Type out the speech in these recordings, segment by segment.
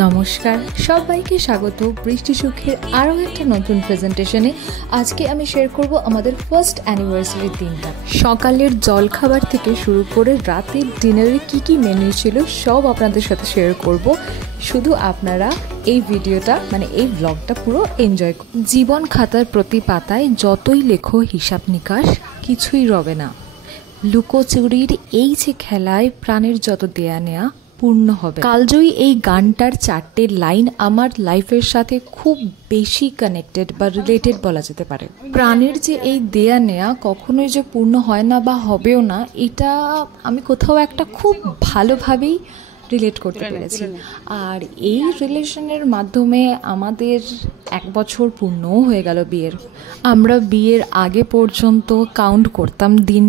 নমস্কার, সবাইকে স্বাগত বৃষ্টি সুখের আরও একটা নতুন প্রেজেন্টেশনে। আজকে আমি শেয়ার করব আমাদের ফার্স্ট অ্যানিভার্সারির দিনটা। সকালের জলখাবার থেকে শুরু করে রাতের ডিনারে কি কি মেনু ছিল সব আপনাদের সাথে শেয়ার করব। শুধু আপনারা এই ভিডিওটা এই ব্লগটা পুরো এনজয় করুন। জীবন খাতার প্রতি পাতায় যতই লেখো হিসাব নিকাশ কিছুই রবে না। লুকোচুরির এই যে খেলায় প্রাণের যত দেয়া নেয়া পূর্ণ হবে। কালজয়ী এই গানটার 4টে লাইন আমার লাইফের সাথে খুব বেশি কানেক্টেড বা রিলেটেড বলা যেতে পারে। প্রাণের যে এই দেয়া নেয়া কখনোই যে পূর্ণ হয় না বা হবেও না, এটা আমি কোথাও একটা খুব ভালোভাবেই রিলেট করতে পেরেছি। আর এই রিলেশনের মাধ্যমে আমাদের 1 বছর পূর্ণও হয়ে গেল বিয়ের। আমরা বিয়ের আগে পর্যন্ত কাউন্ট করতাম দিন,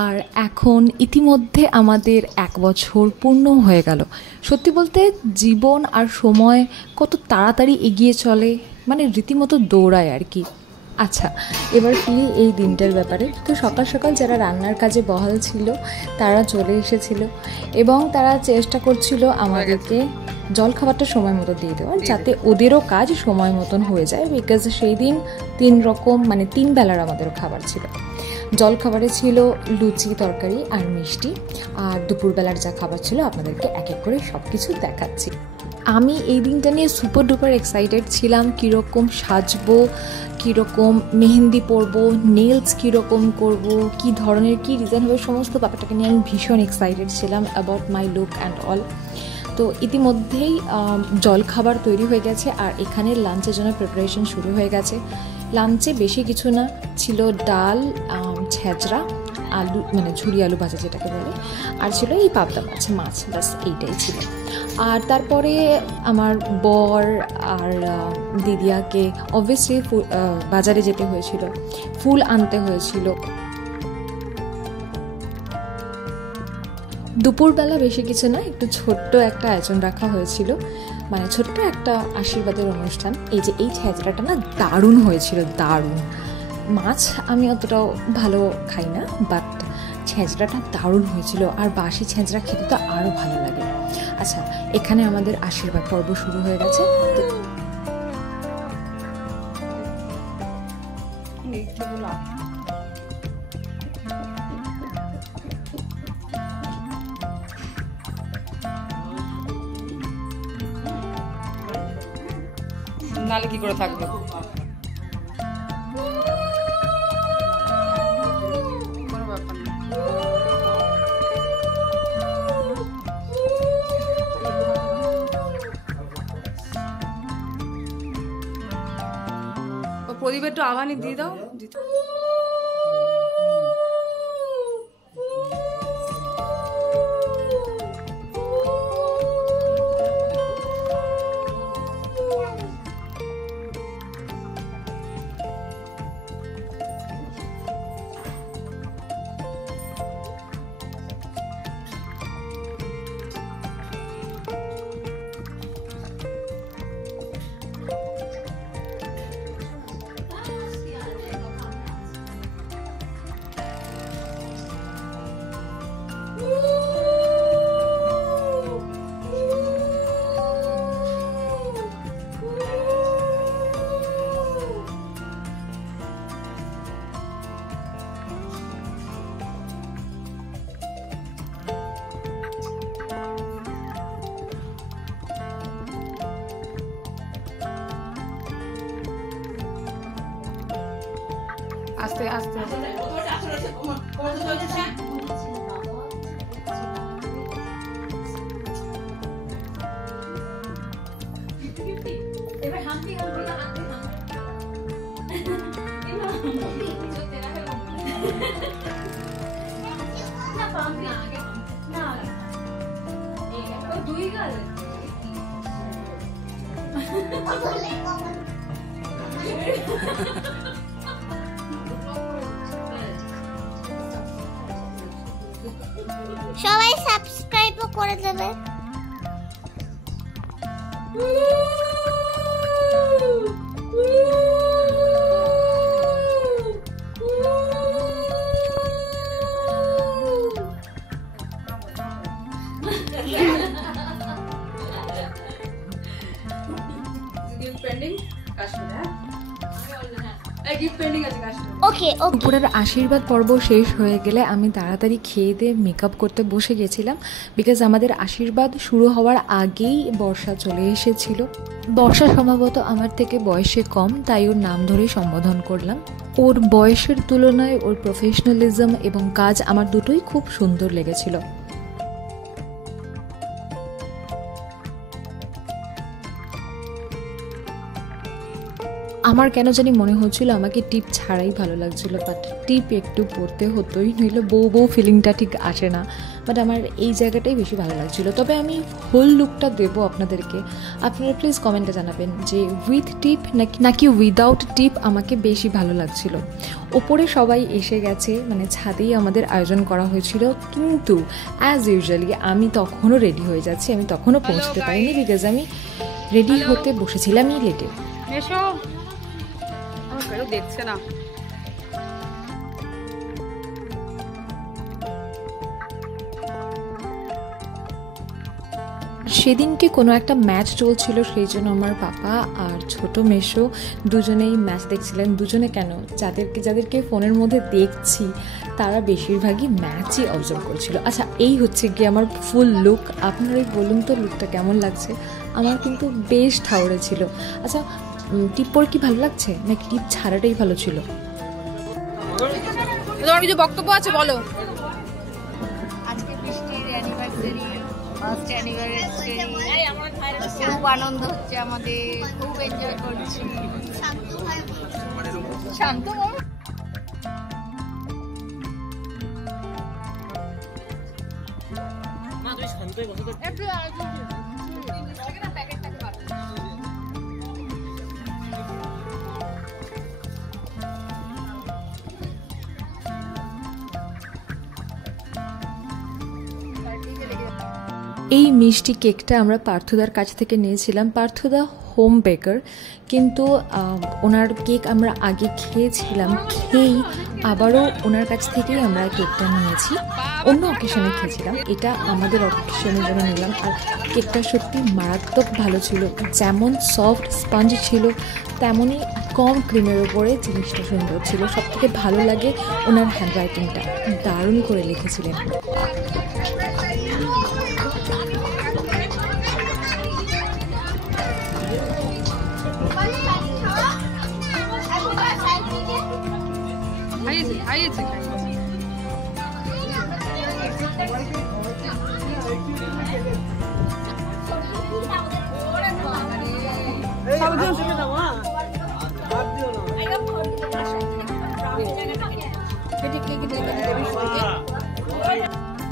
আর এখন ইতিমধ্যে আমাদের 1 বছর পূর্ণ হয়ে গেল। সত্যি বলতে জীবন আর সময় কত তাড়াতাড়ি এগিয়ে চলে, রীতিমতো দৌড়ায় আর কি। আচ্ছা, এবার ফিরি এই দিনটার ব্যাপারে। তো সকাল সকাল যারা রান্নার কাজে বহাল ছিল তারা চলে এসেছিল এবং তারা চেষ্টা করছিল আমাদেরকে জলখাবারটা সময় মতো দিয়ে দেওয়ার, যাতে ওদেরও কাজ সময় মতন হয়ে যায়। বিকজ সেই দিন 3 রকম 3 বেলার আমাদেরও খাবার ছিল। জলখাবারে ছিল লুচি, তরকারি আর মিষ্টি, আর দুপুরবেলার যা খাবার ছিল আপনাদেরকে এক এক করে সব কিছু দেখাচ্ছি। আমি এই দিনটা নিয়ে সুপার ডুপার এক্সাইটেড ছিলাম। কীরকম সাজবো, কীরকম মেহেন্দি পরবো, নেলস কীরকম করব, কী ধরনের কী ডিজাইন হবে, সমস্ত ব্যাপারটাকে নিয়ে আমি ভীষণ এক্সাইটেড ছিলাম about my look and all. তো ইতিমধ্যেই জলখাবার তৈরি হয়ে গেছে আর এখানে লাঞ্চের জন্য প্রিপারেশন শুরু হয়ে গেছে। লাঞ্চে বেশি কিছু না, ছিল ডাল, ছেঁচড়া, আলু ঝুরি আলু ভাজা যেটাকে বলে, আর ছিল এই পাবদা মাছ, ব্যাস এইটাই ছিল। আর তারপরে আমার বর আর দিদিয়াকে অবভিয়াসলি বাজারে যেতে হয়েছিল, ফুল আনতে হয়েছিল। দুপুরবেলা বেশি কিছু না, একটু ছোট্ট একটা আয়োজন রাখা হয়েছিল, ছোট্ট একটা আশীর্বাদের অনুষ্ঠান। এই যে এই ছেঁচড়াটা না দারুণ হয়েছিল, দারুণ। মাছ আমি অতটাও ভালো খাই না, বাট ছেঁচড়াটা দারুণ হয়েছিল, আর বাসি ছেঁচড়া খেতে তো আরও ভালো লাগে। আচ্ছা, এখানে আমাদের আশীর্বাদ পর্ব শুরু হয়ে গেছে। নালে কি করে থাকবে? প্রদীপ একটু আগানি দিয়ে দাও। আস্তে আস্তে সবাই সাবস্ক্রাইবও করে দেবে। ওকে ওকে দুপুরের আশীর্বাদ পর্ব শেষ হয়ে গেলে আমি তাড়াতাড়ি খেয়ে দিয়ে মেকআপ করতে বসে গেছিলাম, বিকজ আমাদের আশীর্বাদ শুরু হওয়ার আগেই বর্ষা চলে এসেছিল। বর্ষা সম্ভবত আমার থেকে বয়সে কম, তাই ওর নাম ধরেই সম্বোধন করলাম। ওর বয়সের তুলনায় ওর প্রফেশনালিজম এবং কাজ আমার দুটোই খুব সুন্দর লেগেছিল। আমার কেন জানি মনে হচ্ছিল আমাকে টিপ ছাড়াই ভালো লাগছিল, বাট টিপ একটু পরতে হতোই, নইলে বউ বউ ফিলিংটা ঠিক আসে না। বাট আমার এই জায়গাটাই বেশি ভালো লাগছিল। তবে আমি হোল লুকটা দেবো আপনাদেরকে, আপনারা প্লিজ কমেন্টে জানাবেন যে উইথ টিপ নাকি উইদাউট টিপ আমাকে বেশি ভালো লাগছিল। ওপরে সবাই এসে গেছে, মানে ছাদেই আমাদের আয়োজন করা হয়েছিল, কিন্তু অ্যাজ ইউজুয়ালি আমি তখনও রেডি হয়ে যাচ্ছি, আমি তখনও পৌঁছতে পারিনি, বিকজ আমি রেডি হতে বসেছিলামই লেটে। এসো, আমার কেউ দেখছে না। সেদিনকে কোনো একটা ম্যাচ চলছিল, সেই জন্য আমার পাপা আর ছোট মেশো দুজনেই ম্যাচ দেখছিলেন। দুজনে কেন, যাদেরকে ফোনের মধ্যে দেখছি তারা বেশিরভাগই ম্যাচই অবজার্ভ করছিল। আচ্ছা, এই হচ্ছে গিয়ে আমার ফুল লুক। আপনারাই বলুন তো লুকটা কেমন লাগছে? আমার কিন্তু বেশ ঠাউরে ছিল। আচ্ছা, টিপ পরে কি ভালো লাগছে নাকি টিপ ছাড়াটাই ভালো ছিল? তোমার কিছু বক্তব্য আছে বলো। আজকে বৃষ্টির অ্যানিভার্সারি, ফার্স্ট অ্যানিভার্সারি, খুব আনন্দ হচ্ছে আমাদের, খুব এনজয় করছি। শান্ত মন। এই মিষ্টি কেকটা আমরা পার্থদার কাছ থেকে নিয়েছিলাম। পার্থদা হোম বেকার, কিন্তু ওনার কেক আমরা আগে খেয়েছিলাম, খেয়েই আবারও ওনার কাছ থেকেই আমরা কেকটা নিয়েছি। অন্য অকেশনে খেয়েছিলাম, এটা আমাদের অকেশনের জন্য নিলাম। আর কেকটা সত্যি মারাত্মক ভালো ছিল, যেমন সফট স্পঞ্জ ছিল তেমনই কম ক্রিমের ওপরে জিনিসটা সুন্দর ছিল। সবথেকে ভালো লাগে ওনার হ্যান্ডরাইটিংটা, দারুণ করে লিখেছিলেন। খাইয়েছে।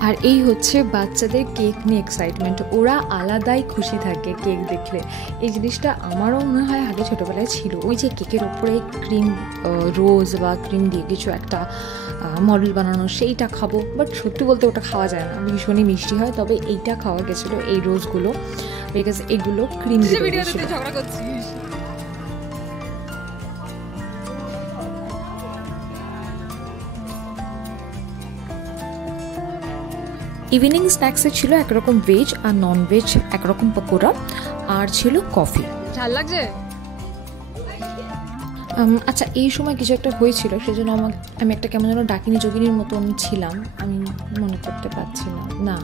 আর এই হচ্ছে বাচ্চাদের কেক নিয়ে এক্সাইটমেন্ট, ওরা আলাদাই খুশি থাকে কেক দেখলে। এই জিনিসটা আমারও মনে হয় আগে ছোটোবেলায় ছিল, ওই যে কেকের ওপরে ক্রিম রোজ বা ক্রিম দিয়ে কিছু একটা মডেল বানানো, সেইটা খাবো। বাট সত্যি বলতে ওটা খাওয়া যায় না, ভীষণই মিষ্টি হয়। তবে এইটা খাওয়া গেছিলো, এই রোজগুলো, বিকজ এগুলো ক্রিম দিয়ে গেছিলো। ঝগড়া করছিস। ইভিনিং স্ন্যাক্সে ছিল একরকম ভেজ আর নন ভেজ একরকম পকোড়া, আর ছিল কফি। ঝাল লাগছে? আচ্ছা, এই সময় কিছু একটা হয়েছিল, সেজন্য আমি একটা কেমন যেন ডাকিনী যোগিনীর মতন ছিলাম, আমি মনে করতে পারছি না।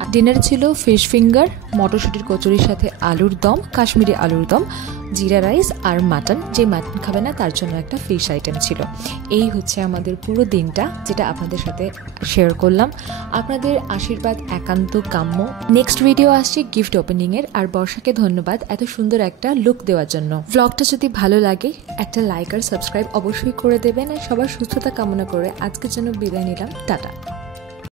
আর ডিনার ছিল ফিশ ফিঙ্গার, মটরশুঁটির কচুরির সাথে আলুর দম, কাশ্মীরি আলুর দম, জিরা রাইস আর মাটন। যে মাটন খাবে না তার জন্য একটা ফিশ আইটেম ছিল। এই হচ্ছে আমাদের পুরো দিনটা, যেটা আপনাদের সাথে শেয়ার করলাম। আপনাদের আশীর্বাদ একান্ত কাম্য। নেক্সট ভিডিও আসছে গিফট ওপেনিংয়ের। আর বর্ষাকে ধন্যবাদ এত সুন্দর একটা লুক দেওয়ার জন্য। ব্লগটা যদি ভালো লাগে একটা লাইক আর সাবস্ক্রাইব অবশ্যই করে দেবেন। আর সবার সুস্থতা কামনা করে আজকের জন্য বিদায় নিলাম, টাটা।